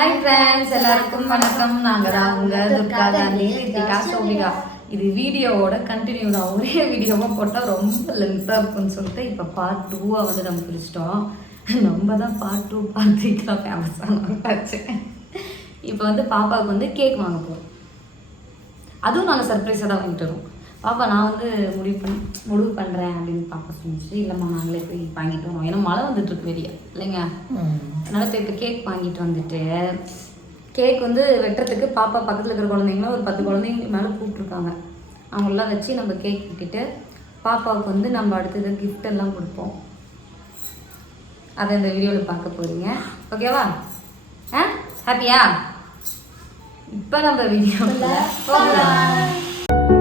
Hi friends எல்லாருக்கும் வணக்கம். நாங்கள் தான் உங்க துர்கா காந்தி ரித்திகா சோபிகா. இது வீடியோவோட கண்டினியூ தான். ஒரே வீடியோவாக போட்டால் ரொம்ப லென்த்தாக இருக்கும்னு சொல்லிட்டு இப்போ பார்ட் டூவாக வந்து நம்ம பிடிச்சிட்டோம் நம்ம தான் பார்ட் டூ பார்ட் த்ரீக்கெலாம் ஃபேமஸ் இப்போ வந்து பாப்பாவுக்கு வந்து கேக் வாங்க போகிறோம் அதுவும் நாங்கள் சர்ப்ரைஸாக தான் வாங்கிட்டு வரோம் பாப்பா நான் வந்து முடிவு பண்ணி முடிவு பண்ணுறேன் அப்படின்னு பாப்பா சொன்னிச்சு. இல்லைம்மா நாங்களே போய் வாங்கிட்டு வரோம். ஏன்னா மழை வந்துட்டு இருக்கு வெளியே. இல்லைங்க? அதனால போய் இப்போ கேக் வாங்கிட்டு வந்துட்டு கேக் வந்து வெட்டுறதுக்கு பாப்பா பக்கத்தில் இருக்கிற குழந்தைங்களும் ஒரு பத்து குழந்தைங்க மேலே கூப்பிட்ருக்காங்க அவங்களெலாம் வச்சு நம்ம கேக் வெட்டிட்டு பாப்பாவுக்கு வந்து நம்ம அடுத்தது gift எல்லாம் கொடுப்போம். அதை இந்த வீடியோவில் பார்க்க போறீங்க. ஓகேவா ஆ? ஹாப்பியா இப்போ நம்ம வீடியோவில் போகலாம்.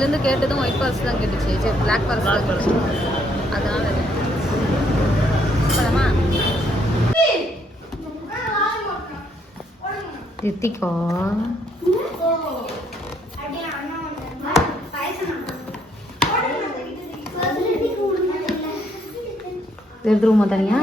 காலையிலேருந்து கேட்டதும் ஒயிட் ஃபாரஸ்ட் தான் கேட்டுச்சு. சரி பிளாக் ஃபாரஸ்ட் தான் கேட்டுச்சு. அதனால போலாமா ரித்திகா. எடுத்துருவோமா தனியா?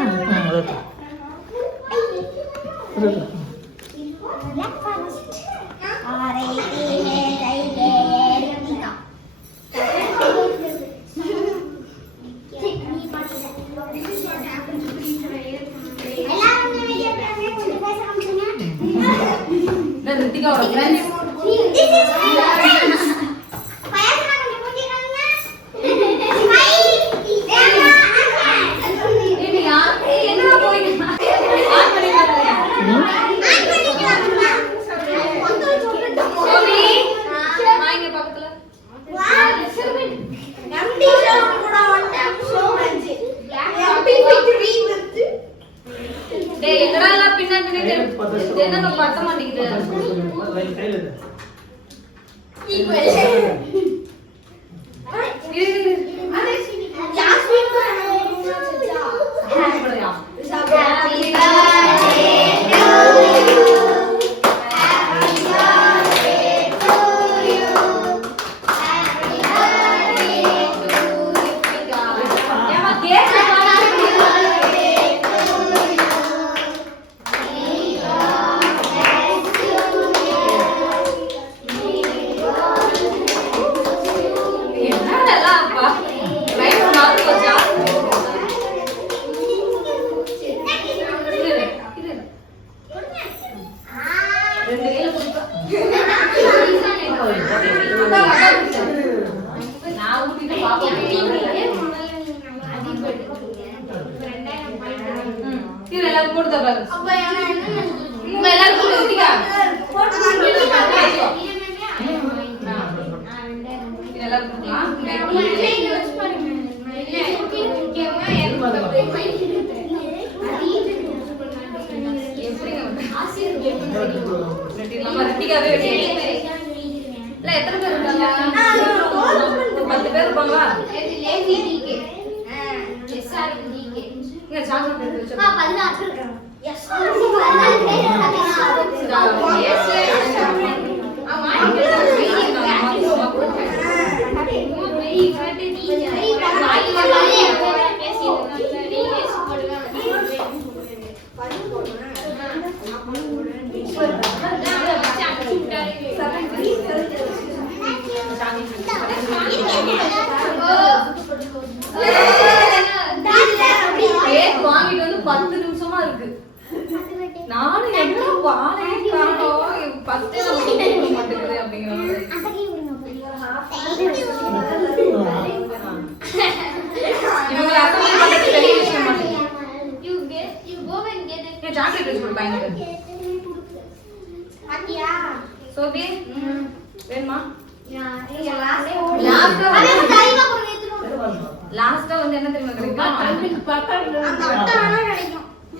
இல்ல, எத்தனை பேர் இருக்காங்க? ஒரு பத்து பேர் இருப்பாங்களா? இங்க சாக்லேட் எடுத்து வச்சிருக்கேன். கேக் வாங்கிட்டு வந்து பத்து நிமிஷமா இருக்கு நானும் என்ன வாழை காணோம் ஃபர்ஸ்டே நம்ம கொடுக்க மாட்டேங்குது அப்படிங்கிற மாதிரி. இவங்களை அசம்பிள் பண்றது பெரிய விஷயம் மாட்டேங்குது. சாக்லேட் வச்சு கொடுப்பாங்க சோபி வேணுமா? லாஸ்டா வந்து என்ன தெரியுமா கிடைக்கும்.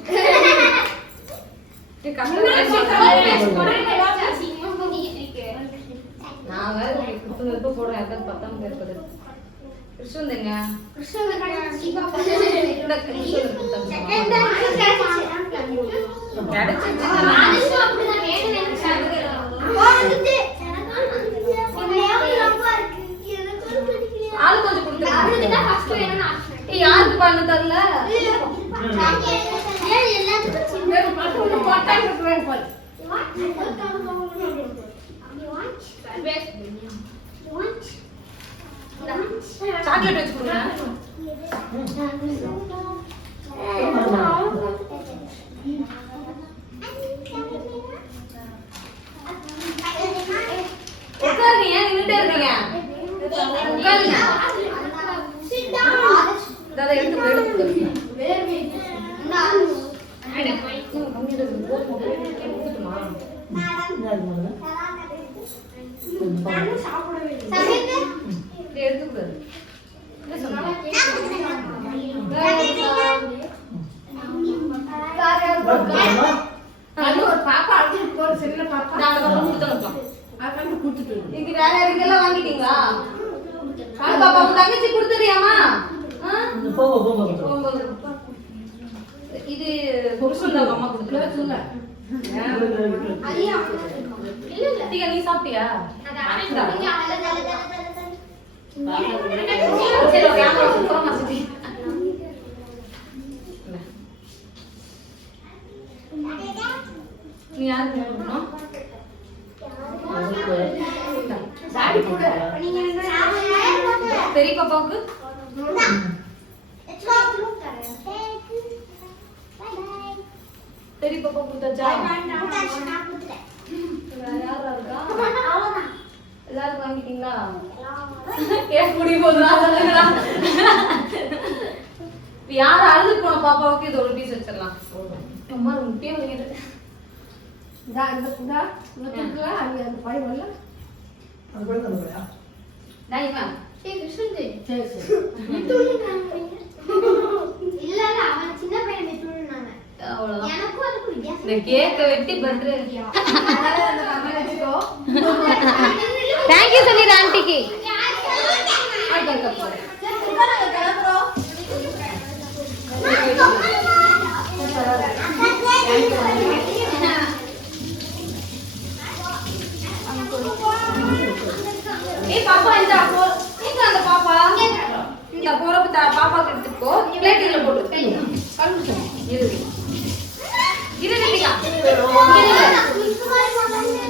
கிருஷ்ணந்தங்க ஆளு கொஞ்சம் ஏய் யாருக்கு பண்ண தரல சாக்லேட் வச்சு கொடுங்க உட்காருங்க ஏன் நின்னுட்டே இருக்கீங்க? உட்காருங்க அதை எடுத்து போய் எடுத்து கொடுங்க. இதை வேற யாருக்கெல்லாம் வாங்கிட்டீங்களா பாப்பா உங்க தங்கச்சி கொடுத்துறியாமா இது புருஷன் அம்மா கொடுத்துருங்க நீ சாப்பிட்டியா? சரி ஓகே ஆமா போமா சுத்தி. நீ யாருக்கு கொடுக்கணும் பெரிய பாப்பாவுக்கு? பெரிய பாப்பா கொடுத்தாச்சா வேற யாரா இருக்கா? எல்லாரும் வாங்கிட்டீங்களா? கேட்க முடிய போதுடா சொல்லுங்களா யார் அழுது போன பாப்பாவுக்கு இது ஒரு பீஸ் வச்சிடலாம். அம்மா முட்டியே வலிக்குது நான் இவன் அவ்வளவுதான் எனக்கும் அதுக்கு வித்தியாசம் இந்த கேக்க வெட்டி பர்த்டே தேங்க்யூ சொல்லிடு ஆண்டிக்கு ஏய் பாப்பா இந்த எங்க அந்த பாப்பா. இந்த போறப்ப பாப்பாக்கு எடுத்துக்கோ பிளேட்ல போட்டு இரு. இரு நில்லியா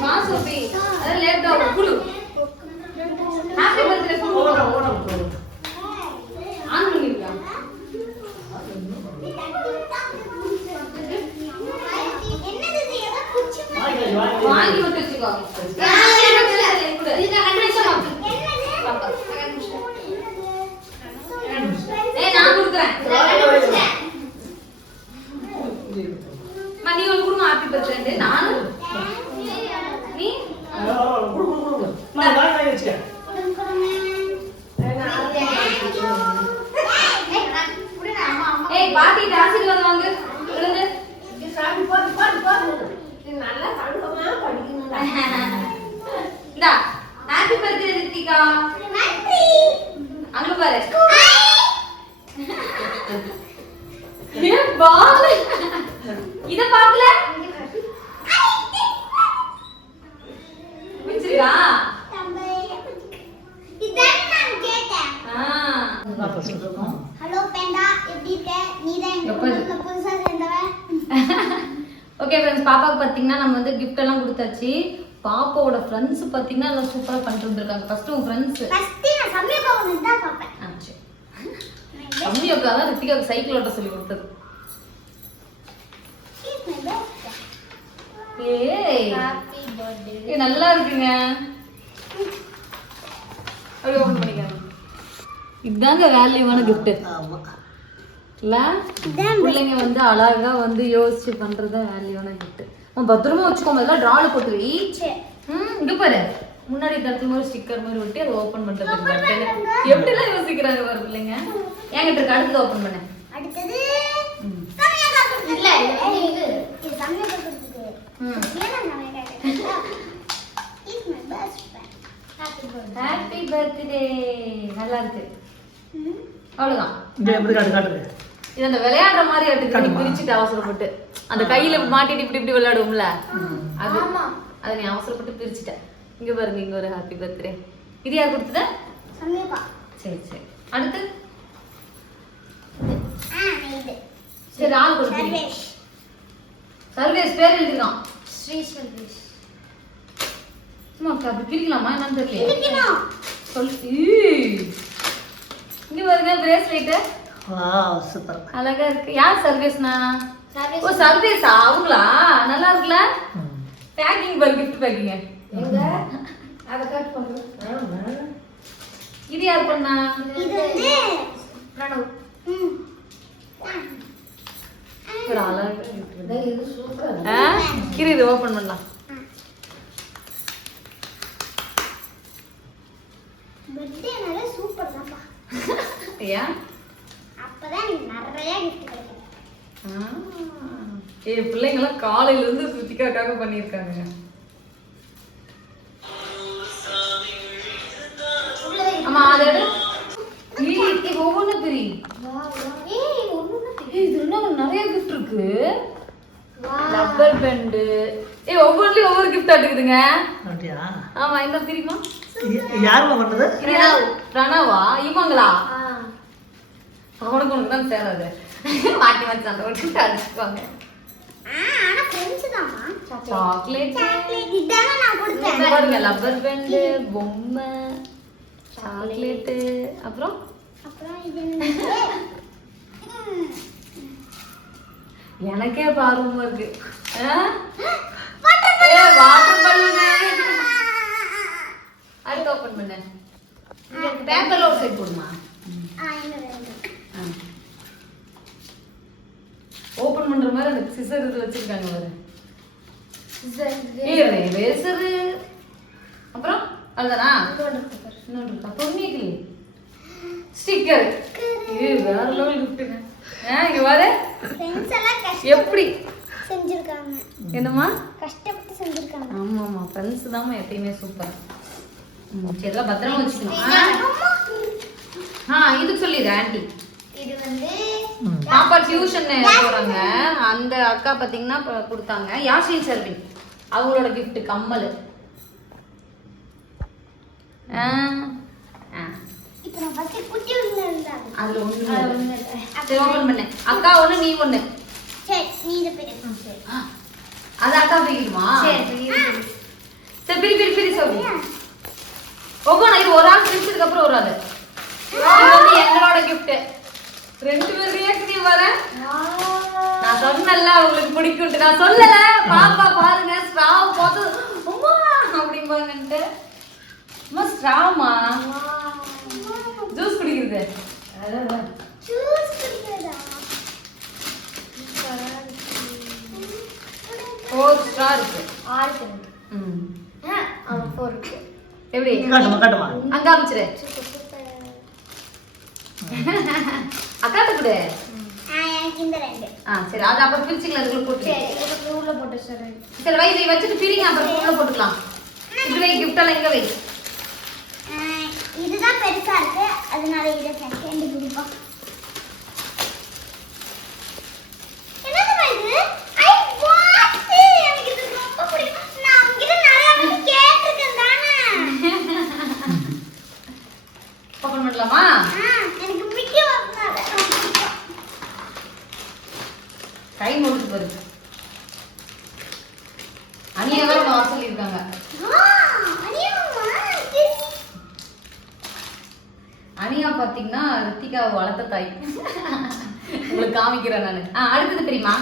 வா சோபி அதான் லேட் ஆகும். குடு. ஹாப்பி பர்த்டே ஆன் பண்ணிருக்கா வாங்கி மட்டும் வச்சுக்கோ இது ரெண்டு நிமிஷம் பாப்பா ஏய் நான் கொடுக்குறேன் மணி ஒன்று கொடுங்க ஹாப்பி பர்த்டே நானும் நீ ஏய் பாட்டி ஆசீர்வாதம் வாங்கு விழுந்து இந்தா ஹாப்பி பர்த்டே ரித்திகா அங்க பாரு ஏ பால் இத பாக்கல பிடிச்சிருக்கா ஆ ஹலோ பேண்டா எப்படி இருக்க நீ தான் எங்க எப்ப இது? குடும்பத்துல புதுசா சேர்ந்தவன் ஓகே ஃப்ரெண்ட்ஸ் பாப்பாவுக்கு பார்த்தீங்கன்னா நம்ம வந்து gift எல்லாம் கொடுத்தாச்சு. பாப்பாவோட ஃப்ரெண்ட்ஸ் பார்த்தீங்கன்னா எல்லாம் சூப்பராக பண்ணிட்டு வந்திருக்காங்க. ஃபர்ஸ்ட் உன் ஃப்ரெண்ட்ஸ் ஃபர்ஸ்ட் நான் சமய பவன் தான் ரித்திகாவுக்கு சைக்கிள் ஓட்ட சொல்லி கொடுத்தது. ஏய். நல்லா இருக்குங்க. அப்படியே ஓபன் பண்ணிக்க இதுதாங்க வேல்யூவான gift. இல்ல? பிள்ளைங்க வந்து அழகா வந்து யோசிச்சு பண்றது வேல்யூவான gift உன் பத்திரமா வச்சுக்கோ முதல்ல டிரால சரி. ம் இங்க பாரு. முன்னாடி தட்டு மாதிரி ஸ்டிக்கர் மாதிரி ஒட்டி அதை ஓபன் பண்றது பட்டன் எப்படி எல்லாம் யோசிக்கிறாங்க பாரு பிள்ளைங்க? என்கிட்ட இருக்க அடுத்து ஓபன் பண்ணு. அடுத்தது. இல்ல ஹாப்பி பர்த்டே நல்லா இருக்கு. அவ்வளவுதான். இங்க எப்படி காட்டு காட்டுது இது அந்த விளையாடுற மாதிரி எடுத்து? பிரிச்சுட்டு அவசரப்பட்டு. அந்த கையில மாட்டிட்டு இப்படி இப்படி விளையாடுவோம்ல? அது அதை நீ அவசரப்பட்டு பிரிச்சுட்ட. இங்க பாருங்க இங்க ஒரு ஹாப்பி பர்த்டே இது யார் கொடுத்தத சரி சரி. அடுத்து? ஆ இது. சரி ஆள் கொடுத்து சர்வேஷ். சர்வேஸ் பேர் எழுதிருக்கான். ஸ்ரீ சர்வேஷ். சும்மா அப்படி பிரிக்கலாமா? என்னன்னு தெரியல இருக்கணும் சொல் ஈ. இங்க பாருங்க பிரேஸ்லெட் வாவ் சூப்பர் அழகா இருக்கு. யார் சர்வேஸ்னா? ஓ சர்வேஸா? அவங்களா? நல்லா இருக்குல்ல? பேக்கிங் பாரு கிஃப்ட் பேக்கிங் எங்க? அத கட் பண்ணுங்க. இது யார் பண்ணா? இது வந்து பிரணவ் ம். இது ஓபன் பண்ணலாம். பர்த்டேனால சூப்பர் தான்ப்பா. ஏன்? அப்பதான் நிறைய கிடைக்கும். ஏய் பிள்ளைங்களாம் காலையில இருந்து சுத்திக்காக்காக பண்ணியிருக்காங்க. ஆமா அதை எடு. ஏய், இது இன்னும் நிறைய கிஃப்ட் இருக்கு. ரப்பர் பெண்டு ஏய் ஒவ்வொன்றுலயும் ஒவ்வொரு கிஃப்ட் ஆட்டுக்குதுங்க. அப்படியா? ஆமா என்ன தெரியுமா யா- யாரும்மா பண்ணது? பிரணவா இவங்களா? அவனுக்கு உனக்கு தான் சேராது. மாட்டி மாட்டி அந்த விட்டு அடிச்சுக்குவாங்க. ஆ ஆனா ஃப்ரெண்ட்ஸ் தான்மா சாக்லேட் சாக்லேட் இதாங்க நான் கொடுத்தேன். பாருங்க லப்பர் பெண்டு பொம்மை சாக்லேட்டு அப்புறம். எனக்கே பார்வமா இருக்கு. வாட்டர் பலூனு அடுத்து ஓபன் பண்ணு. பேப்பர்ல ஒரு சைட் போடுமா ஆ, இன்னும் ரெண்டு. ஓபன் பண்ற மாதிரி அந்த சிசர் இது வச்சிருக்காங்க பாரு. இது- இது- ரேசரு அப்புறம் அதுதானா இன்னொன்று இருக்கு. பொன்னியக்கிளி ஸ்டிக்கர் ஏய் வேற லெவல் கிஃப்ட்டுங்க ஆ இங்க பாரு. எப்படி? செஞ்சிருக்காங்க. என்னம்மா? கஷ்டப்பட்டு செஞ்சிருக்காங்க. ஆமா ஆமா ஃப்ரெண்ட்ஸ் தான் எப்பயுமே சூப்பர் சரி எல்லாம் பத்திரமா வச்சுக்கணும். இது ஆ? அம்மா. ஆ இது சொல்லிடு ஆண்டி. இது வந்து ம். பாப்பா டியூஷன் போறாங்க. அந்த அக்கா பாத்தீங்கன்னா கொடுத்தாங்க. யாஷின் சர்வின் அவங்களோட gift கம்மல். அதுல ஒண்ணு. சரி ஓபன் பண்ணு. அக்கா ஒண்ணு நீ ஒண்ணு. அது அக்கா பிரிக்கணுமா? சரி பிரி பிரி. பிரி சொல்லு இது ஒரு ஆள் பிரிச்சதுக்கு அப்புறம் ஒரு ஆள். இது வந்து எங்களோட gift. ரெண்டு பேர் ரியாக்ஷன் வர? நான் சொன்னேன்ல உங்களுக்கு பிடிக்கும்ட்டு. நான் சொல்லல. பாப்பா பாருங்க ஸ்ட்ராவ் பார்த்து அம்மா அப்படிம்பாங்கன்ட்டு அம்மா ஸ்ட்ராமா ஜூஸ் குடிக்கிறது. சூஸ் குடிக்கிறதா? ஃபோர் ஸ்ட்ரா இருக்கு. ஆறு ம். அவன் ஃபோர் இருக்கு. எப்படி? காட்டுமா காட்டுமா? அங்க சூப்பர் அக்காட்ட கொடு. ஆ சரி அது அப்புறம் பிரிச்சுக்கலாம் அதுக்குள்ள போட்டு. உள்ள போட்டு சரி சரி வை வை வச்சுட்டு பிரிங்க அப்புறம் உள்ள போட்டுக்கலாம். இது வை gift எல்லாம் இங்க வை. இதுதான் பெருசா இருக்கு. அதனால இதை செகண்ட் குடிப்பா என்னதுமா இது ஐ வாட் எனக்கு இது ரொம்ப பிடிக்கும் நான் உங்ககிட்ட நிறைய வாட்டி கேட்டிருக்கேன் தானே ஓபன் பண்ணலாமா ஆ, எனக்கு பிடிக்கும் அதனால ரொம்ப பிடிக்கும். கை முடிச்சு பாரு. அனியா வேற வர சொல்லியிருக்காங்க. ஆ, அனியாம்மா, சரி. அனியா பாத்தீங்கன்னா ரித்திகாவை வளர்த்த தாய். உங்களுக்கு காமிக்கிறேன் நானு. ஆ அடுத்தது தெரியுமா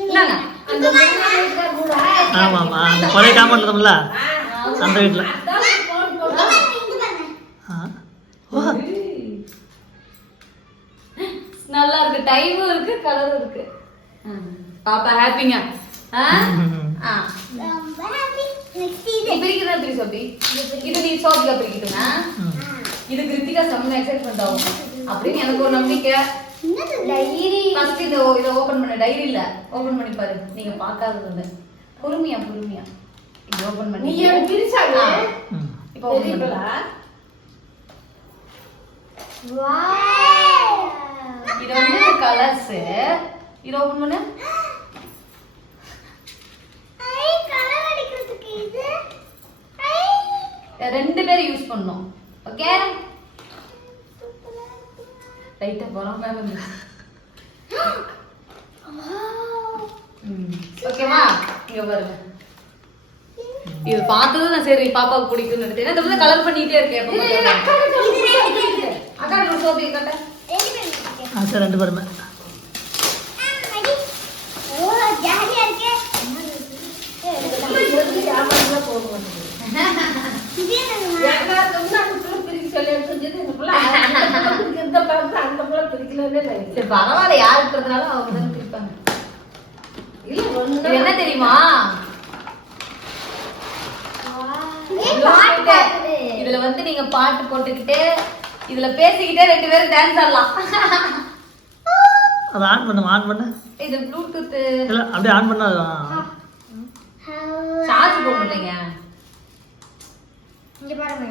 இந்தாங்க. ஆமா ஆமா அந்த பழைய காம்பவுண்ட் இருந்தோம்ல வீட்டுல நல்லா இருக்கு. டைமும் இருக்கு கலரும் இருக்கு. பாப்பா ஹாப்பிங்க ஆ? பிரிக்கிறதா பிரி சோபி? இது நீ சோபிகா பிரிக்கட்டுங்க இது கிருத்திகா செம்ம எக்ஸைட்மெண்ட் ஆகும் அப்படின்னு எனக்கு ஒரு நம்பிக்கை. டைரி ஃபர்ஸ்ட் இதை இதை ஓபன் பண்ண டைரி இல்ல. ஓபன் பண்ணி பாரு. நீங்க பார்க்காதது பொறுமையா பொறுமையா. இது ஓபன் பண்ணி. நீ பிரிச்சாங்க? இப்போ. Wow. இது வந்து கலர்ஸ் இது ஓபன் பண்ணு. ரெண்டு பேரும் யூஸ் பண்ணணும். ஓகே லைட்டா பொறாம Wow. ஓகேவா இங்க பாருங்க. இது பார்த்ததும் நான் சரி பாப்பாவுக்கு பிடிக்கும்னு எடுத்தேன் இந்த வந்து கலர் பண்ணிட்டே இருக்கேன். அக்கா. ரெண்டு பேருமே ஆ, ready. ஓ, ஜாலியா இருக்கே. இது என்னங்க? சரி பரவாயில்ல யார் இருக்கிறதுனால அவங்க தான் பிரிப்பாங்க. இது என்ன தெரியுமா. இதுல வந்து நீங்க பாட்டு போட்டுக்கிட்டு இதுல பேசிக்கிட்டே ரெண்டு பேரும் டான்ஸ் ஆடலாம். அதை ஆன் பண்ணு ஆன் பண்ணு. இது ப்ளூடூத் இல்லை அப்படியே ஆன் பண்ணா. சார்ஜ் இல்லைங்க இங்க பாருங்க.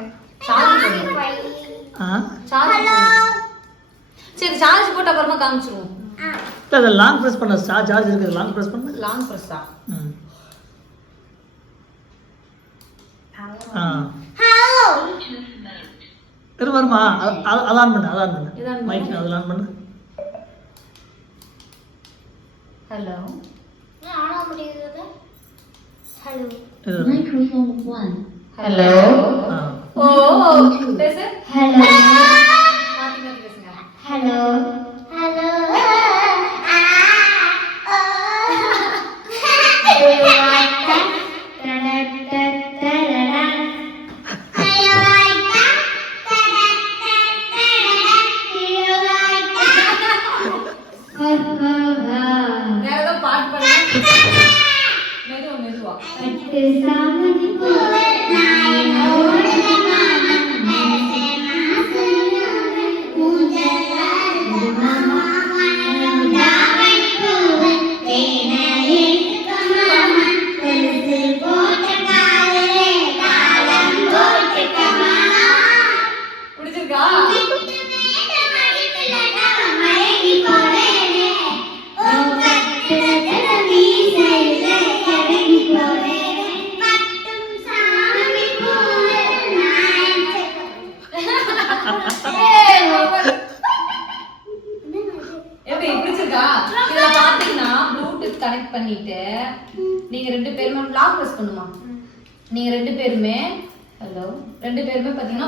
சார்ஜ். சரி சார்ஜ் போட்டு அப்புறமா காமிச்சிருவோம். இல்லை அதை லாங் ப்ரெஸ் பண்ண. சார்ஜ் சார்ஜ் இருக்குது. லாங் ப்ரெஸ் பண்ணு. லாங் ப்ரெஸ்ஸா ம். ஆ. இரு வருமா? அது- அது அது ஆன் பண்ணு அது ஆன் பண்ணு. மைக் பண்ணு. அது ஆன் பண்ணு. ஹலோ. இரு ஹலோ ஆ ஓ பேசு Hello. மாத்தி மாத்தி பேசுங்க Hello. Hello. Ah. வேற ஏதோ பாட்டு பாடுங்க மெதுவா மெதுவா பிடிச்சிருக்கா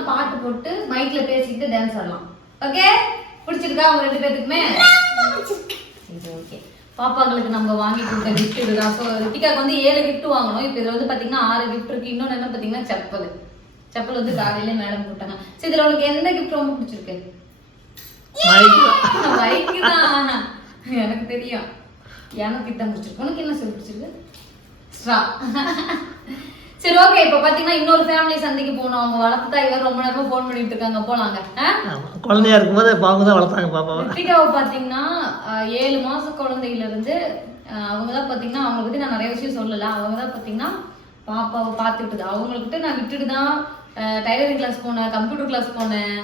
பாத்தீங்கன்னா பாட்டு போட்டு மைக்ல பேசிக்கிட்டு டான்ஸ் ஆடலாம். ஓகே பிடிச்சிருக்கா அவங்க ரெண்டு பேத்துக்குமே? ஓகே பாப்பாங்களுக்கு நம்ம வாங்கி கொடுத்த கிஃப்ட் இதுதான். ஸோ ரித்திகாக்கு வந்து ஏழு கிஃப்ட் வாங்கணும். இப்போ இதில் வந்து பார்த்தீங்கன்னா ஆறு கிஃப்ட் இருக்கு. இன்னொன்று என்ன பார்த்தீங்கன்னா செப்பல். செப்பல் வந்து காலையில மேடம் போட்டாங்க சரி இதில் உனக்கு எந்த கிஃப்ட் ரொம்ப பிடிச்சிருக்கு? மைக் பைக்கு தான். எனக்கு தெரியும். எனக்கு இதான் பிடிச்சிருக்கு. உனக்கு என்ன சொல்லி பிடிச்சிருக்கு? ஸ்ட்ரா சரி ஓகே இப்போ பார்த்தீங்கன்னா இன்னொரு ஃபேமிலி சந்தைக்கு போகணும். அவங்க வளர்த்து தாய் வேற ரொம்ப நேரமா ஃபோன் பண்ணிட்டு இருக்காங்க. போலாங்க. குழந்தையா இருக்கும்போது அவங்க தான் வளர்த்தாங்க பாப்பாவை. ரித்திகாவை பார்த்தீங்கன்னா ஆஹ், ஏழு மாச குழந்தையில இருந்து அவங்க தான் பார்த்தீங்கன்னா அவங்கள பத்தி நான் நிறைய விஷயம் சொல்லல. அவங்க தான் பார்த்தீங்கன்னா பாப்பாவை பார்த்துக்கிட்டது. அவங்கக்கிட்ட நான் விட்டுட்டு தான் டைலரிங் கிளாஸ் போனேன் கம்ப்யூட்டர் கிளாஸ் போனேன்.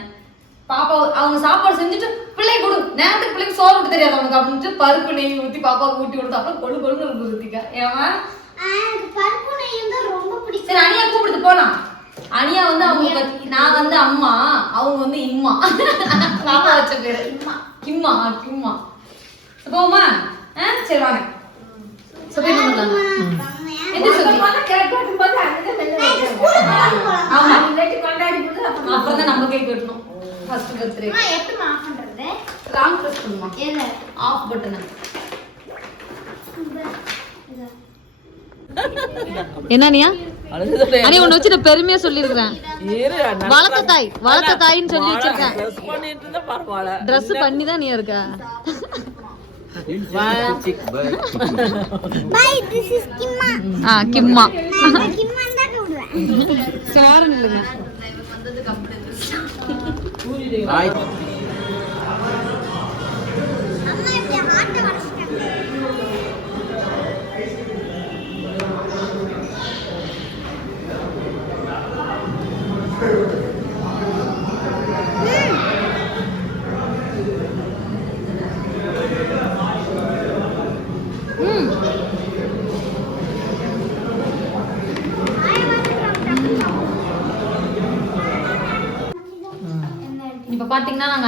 பாப்பா அவங்க சாப்பாடு செஞ்சுட்டு பிள்ளை கொடு. நேரத்துக்கு பிள்ளைக்கு சோறு ஊட்ட தெரியாது அவனுக்கு அப்படின்ட்டு பருப்பு நெய் ஊற்றி பாப்பாவுக்கு ஊட்டி கொடுத்து அப்புறம் கொழு கொழுன்னு இருக்கும் ரித்திகா. ஏமா பருப்பு நெய்யும் தான் சரி அனியா கூப்பிடுது போலாம். அனியா வந்து அவங்க பத்தி நான் வந்து அம்மா அவங்க வந்து இம்மா. பாப்பா வச்ச பேரு. இம்மா. கிம்மா ஆ, கிம்மா சரி, போவோமா ஆ? சரி வாங்க. சொல்லி பண்ணலாம் எந்த சொல்லி ஆமா. அப்புறம் தான் நம்ம கேக் வெட்டணும். ஃபர்ஸ்ட் பர்த்டே லாங் ப்ரெஸ் பண்ணுமா? ஆஃப் பட்டனை என்னனியா அனி உன்னை வச்சு நான் பெருமையா சொல்லியிருக்கிறேன். வளர்த்த தாய் வளர்த்த தாயின்னு சொல்லி வச்சிருக்கேன். ட்ரெஸ் பண்ணி தான் நீ இருக்க. கிம்மா சோறு நில்லுங்க.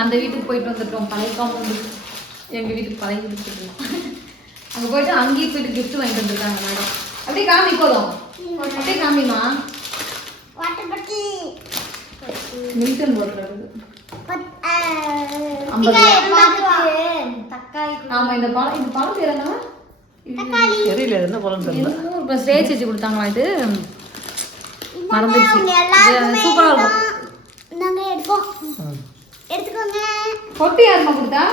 அந்த வீட்டுக்கு போயிட்டு வந்துட்டோம். பழைய காம்பவுண்டுக்கு எங்கள் வீட்டுக்கு பழைய வீட்டுக்கு போயிட்டு அங்கே போயிட்டு அங்கேயும் போயிட்டு gift வாங்கிட்டு வந்துருக்காங்க மேடம் அப்படியே காமி போதும். அப்படியே காமிமா வாட்டர் மில்டன் தக்காளி ஆமா இந்த பழம் இந்த பழம் பேர் என்ன தெரியல இது என்ன பழம் தெரியல. என்னமோ இப்போ ஸ்டேஜ் வச்சு கொடுத்தாங்களா இது? மறந்துடுச்சு. உங்க இது எல்லாருக்குமே சூப்பரா இருக்கும். எடுப்போம். எடுத்துக்கோங்க. பொட்டி யாருமா கொடுத்தா?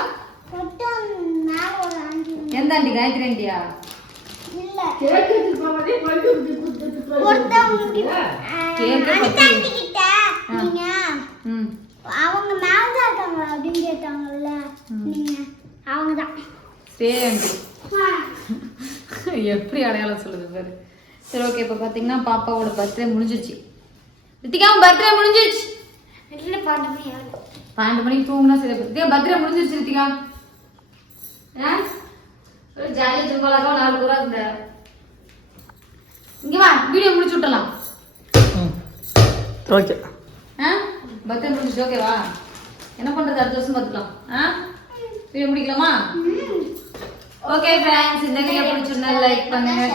மேல அஞ்சு எந்த ஆண்டி? காயத்ரி ஆண்டியா? இல்ல. அனிதா. ஆண்டி கிட்ட நீங்க அவங்க மேலதான் இருக்காங்க அப்படின்னு கேட்டாங்கல்ல. நீங்க அவங்க தான் சரி ஆண்டி. எப்படி அடையாளம் சொல்லுது பாரு. சரி ஓகே இப்போ பார்த்தீங்கன்னா பாப்பாவோட பர்த்டே முடிஞ்சிருச்சு. ரித்திகா பர்த்டே முடிஞ்சிருச்சு. பாட்டுமே பன்னெண்டு மணிக்கு தூங்குனா சரி. ரித்திகா பர்த்டே முடிஞ்சிருச்சு ரித்திகா. ஆ? ஒரு ஜாலி திருப்பாலாக்கா நாலு பேரா இருந்த இங்க வா வீடியோ முடிச்சு விட்டலாம் ம். ஓகே ஆ? பர்த்டே முடிஞ்சிச்சு ஓகேவா என்ன பண்றது அடுத்த வருஷம் பார்த்துக்கலாம். ஆ? வீடியோ முடிக்கலாமா? ஓகே ஃப்ரெண்ட்ஸ் இந்த வீடியோ பிடிச்சிருந்தா லைக் பண்ணுங்க.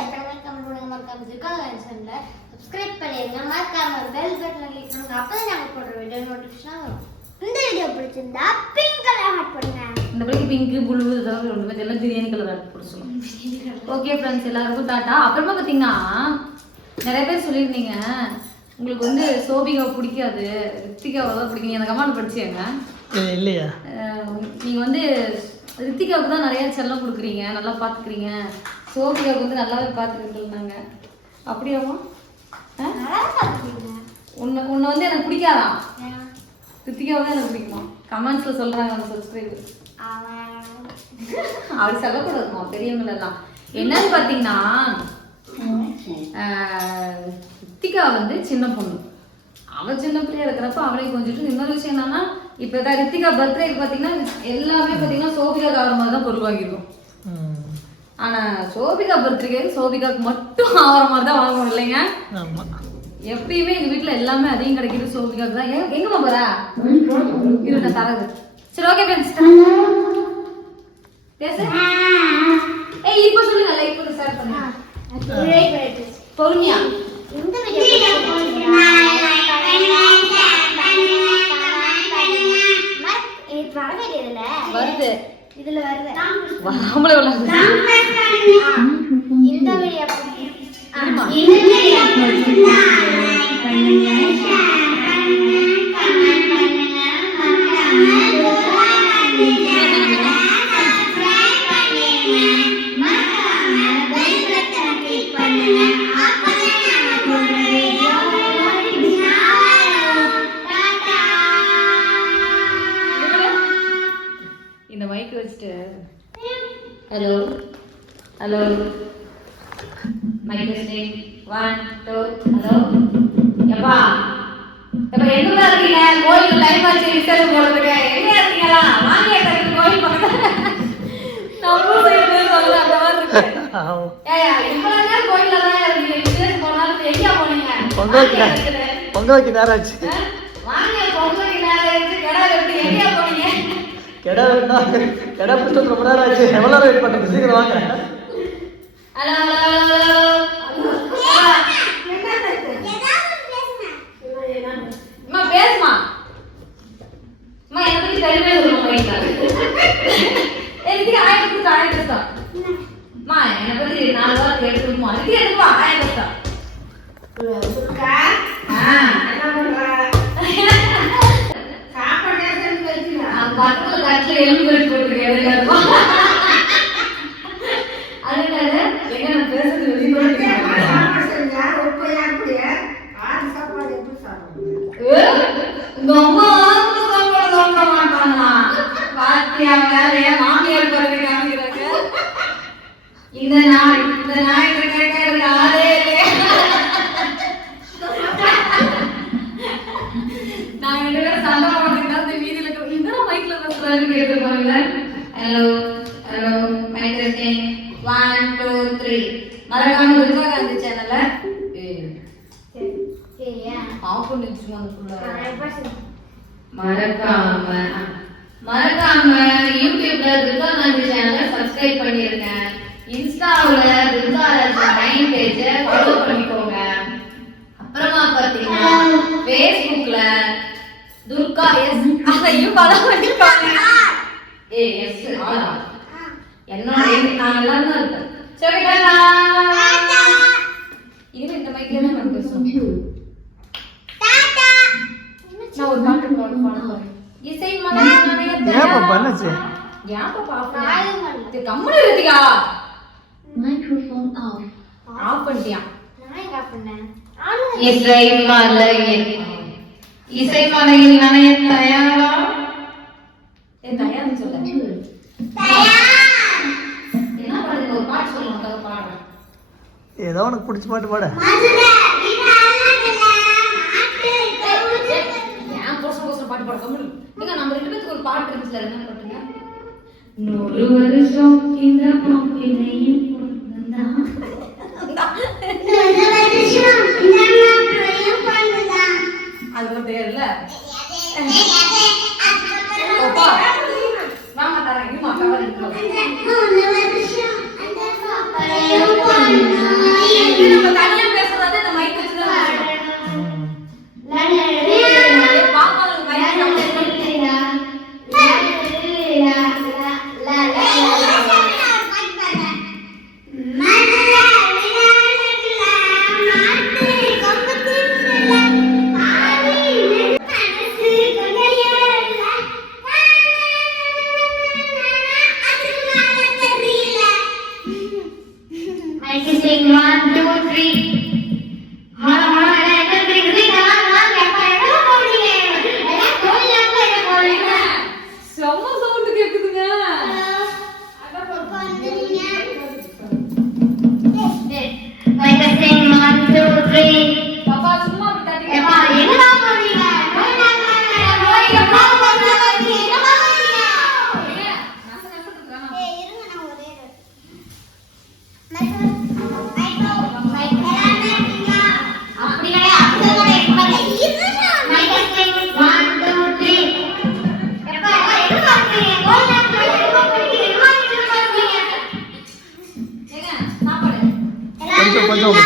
சப்ஸ்கிரைப் பண்ணிருங்க. மறக்காம பெல் பட்டனை கிளிக் பண்ணுங்க. அப்பதான் நாங்க போடுற வீடியோ நோட்டிஃபிகேஷன் வரும். இந்த வீடியோ பிடிச்சிருந்தா பிங்க் கலர் ஹார்ட் பண்ணுங்க இந்த பிள்ளைக்கு பிங்க் ப்ளூ இதெல்லாம் ஒன்று பேர் எல்லாம் பிரியாணி கலர் ஆர்டர் போட ஓகே ஃப்ரெண்ட்ஸ் எல்லாருக்கும் டாட்டா. அப்புறமா பார்த்தீங்கன்னா நிறைய பேர் சொல்லியிருந்தீங்க. உங்களுக்கு வந்து சோபிகா பிடிக்காது. ரித்திகாவை தான் பிடிக்கும். எனக்கு கமெண்ட் படிச்சேங்க. இது இல்லையா? நீங்கள் வந்து ரித்திகாவுக்கு தான் நிறைய செல்லம் கொடுக்குறீங்க. நல்லா பார்த்துக்கிறீங்க சோபிகாவுக்கு வந்து நல்லாவே பார்த்துக்கிட்டுருந்தாங்க அப்படியாமா ஆ? நல்லா பாத்துக்கீங்க உன்னை உன்னை வந்து எனக்கு பிடிக்காதான் ரித்திகாவை தான் எனக்கு பிடிக்குமா? கமெண்ட்ஸில் சொல்கிறாங்க அந்த சப்ஸ்கிரைபர் அப்படி சொல்லக்கூடாதுமா பெரியவங்க எல்லாம் என்னன்னு பார்த்தீங்கன்னா ஆஹ், ரித்திகா வந்து சின்ன பொண்ணு. அவ சின்ன பிள்ளையா இருக்கிறப்ப அவளை கொஞ்சிட்டு இன்னொரு விஷயம் என்னன்னா இப்போ தான் ரித்திகா பர்த்டேக்கு பார்த்தீங்கன்னா எல்லாமே பார்த்தீங்கன்னா சோபிகா ஆகிற மாதிரி தான் பொருள் வாங்கியிருக்கோம். ம். ஆனா சோபிகா பர்த்டேக்கு சோபிகாக்கு மட்டும் ஆகிற மாதிரி தான் வாங்கணும் இல்லைங்க? எப்பயுமே எங்க வீட்ல எல்லாமே அதிகம் கிடைக்கிறது சோபிகாக்கு தான் எங்க- எங்கம்மா போறா? இரு நான் தரது. சரி ஓகே ஃப்ரெண்ட்ஸ் பேசு. ஏய் இப்போ சொல்லுங்க. லைக் பண்ணி ஸ்டார்ட் பண்ணுங்க பொறுமையா. இந்த வீடியோ வருது. இதுல வருது இந்த வீடியோ. இந்த மைக் வச்சுட்டு. Hello hello mic testing one two hello எப்பா எப்ப எங்க இருக்கீங்க கோயில் டைம் ஆச்சு ரிசர்வ் போறதுக்கு எங்க இருக்கீங்களா வாங்க டக்கு கோயில் பக்கத்துல நம்ம ஊர் சைடு பேர் சொல்லல அந்த மாதிரி இருக்கு ஆமாம் ஏயா இவ்வளவு நேரம் கோயில்ல தான் இருக்கீங்க ரிசர்வ் போனாலும் எங்க போனீங்க பொங்க வைக்க பொங்க வைக்க நேரம் ஆச்சு. கடை வேணா கெடா பிடிச்சது ரொம்ப நேரம் ஆச்சு. எவ்வளோ நேரம் வெயிட் பண்ணுங்க? சீக்கிரம் வாங்க. எனக்கு நாலு வாரம் இது எதுவா ஆயிரம் பக்கத்துல கட்டில எலும்பு கட்டி போட்டிருக்கேன் எதுக்காக? அது எங்க நான் பேசுறது என் இந்த நாய் இந்த நாய் கேட்கறது ஆளே சொல்லிட்டு போனோம்ல hello hello mic testing one two three மறக்காம விஜயகாந்த் சேனல்ல ஆஃப் பண்ணி வச்சுக்கோங்க மறக்காம. மறக்காம யூடியூப்ல துர்காகாந்தி சேனலை சப்ஸ்கிரைப் பண்ணிருங்க. இன்ஸ்டாவுல துர்காராஜ் நைன் பேஜ ஃபாலோ பண்ணிக்கோங்க. அப்புறமா பாத்தீங்கன்னா ஃபேஸ்புக்ல துர்கா எஸ் ஆசையும் பல எஸ் என்னோட இது இந்த மைக்ல தான் நான் பேசுறேன் நான் ஒரு பாட்டு பாடு மைக்ரோஃபோன் ஆஃப் ஆஃப் பண்ணிட்டியா? நான் எங்க பண்ணேன்? இசை மலர் இசை மலையில் நனைய தயாரா? தயார்னு சொல்ல. என்ன பாடுங்க ஒரு பாட்டு சொல்லுங்க பாடுறேன் ஏதோ உனக்கு பிடிச்ச பாட்டு பாட. பாட்டு பாட நீங்க நம்ம ரெண்டு பேத்துக்கு ஒரு பாட்டு இருந்துச்சுல என்ன பாட்டுங்க நூறு வருஷம் இந்த மாப்பிள்ளையும். அதுக்கு ஒரு பேர் இல்ல. வாங்க தரேன். மாப்பா கொஞ்சம்,